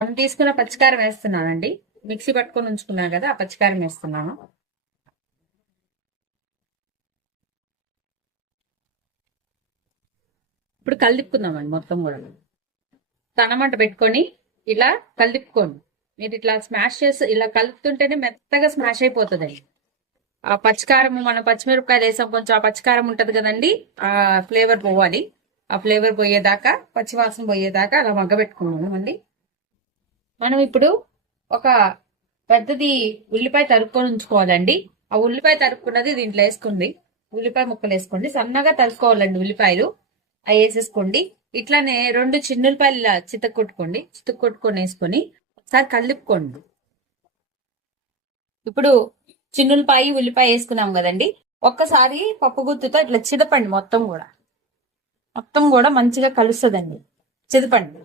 మనం తీసుకున్న పచ్చికారం వేస్తున్నానండి. మిక్సీ పట్టుకొని ఉంచుకున్నాను కదా, ఆ పచ్చికారం వేస్తున్నాను. ఇప్పుడు కలిపుకుందామండి మొత్తం కూడా. సన్నమంట పెట్టుకొని ఇలా కలిపుకోండి. మీరు ఇట్లా స్మాష్ చేసి ఇలా కలుపుతుంటేనే మెత్తగా స్మాష్ అయిపోతుందండి. ఆ పచ్చికారం, మనం పచ్చిమిరపకాయలు వేసాం కొంచెం, ఆ పచ్చికారం ఉంటది కదండి, ఆ ఫ్లేవర్ పోవాలి. ఆ ఫ్లేవర్ పోయేదాకా, పచ్చివాసన పోయేదాకా అలా మగ్గబెట్టుకున్నాము అండి. మనం ఇప్పుడు ఒక పెద్దది ఉల్లిపాయ తరుక్కొని ఉంచుకోవాలండి. ఆ ఉల్లిపాయ తరుక్కున్నది దీంట్లో వేసుకోండి. ఉల్లిపాయ ముక్కలు వేసుకోండి, సన్నగా తరుక్కోవాలండి ఉల్లిపాయలు. అవి వేసేసుకోండి. ఇట్లానే 2 చిన్నులపాయలు చితక్కొట్టుకోండి. చితక్కొట్టుకొని వేసుకొని ఒకసారి కలుపుకోండి. ఇప్పుడు చిన్నులపాయ ఉల్లిపాయ వేసుకున్నాం కదండి, ఒక్కసారి పప్పు గుత్తుతో ఇట్లా చిదపండి. మొత్తం కూడా మంచిగా కలుస్తుందండి. చిదపండి.